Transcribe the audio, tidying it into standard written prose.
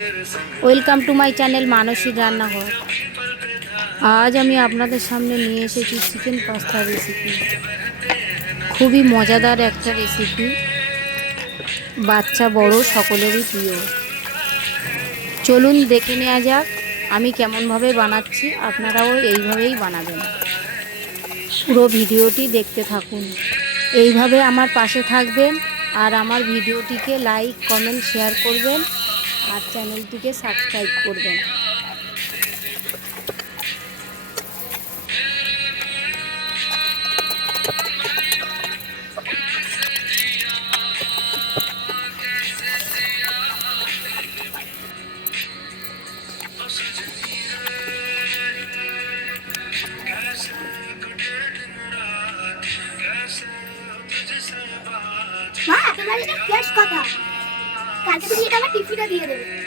Welcome to my channel মানসীর রান্নাঘর। আজ আমি আপনাদের সামনে নিয়ে এসেছি চিকেন পাস্তা রেসিপি। খুবই মজাদার একটা রেসিপি, বাচ্চা বড় সকলেরই প্রিয়। চলুন দেখে নেওয়া যাক আমি কেমনভাবে বানাচ্ছি। আপনারাও এইভাবেই বানাবেন। পুরো ভিডিওটি দেখতে থাকুন। এইভাবে আমার পাশে থাকবেন আর আমার ভিডিওটিকে লাইক, কমেন্ট, শেয়ার করবেন আর চ্যানেলটিকে সাবস্ক্রাইব করবেন। মা, তোমার এটা শেষ কথা। কালকে তুমি এটা আমার টিফিনে দিয়ে দেবে।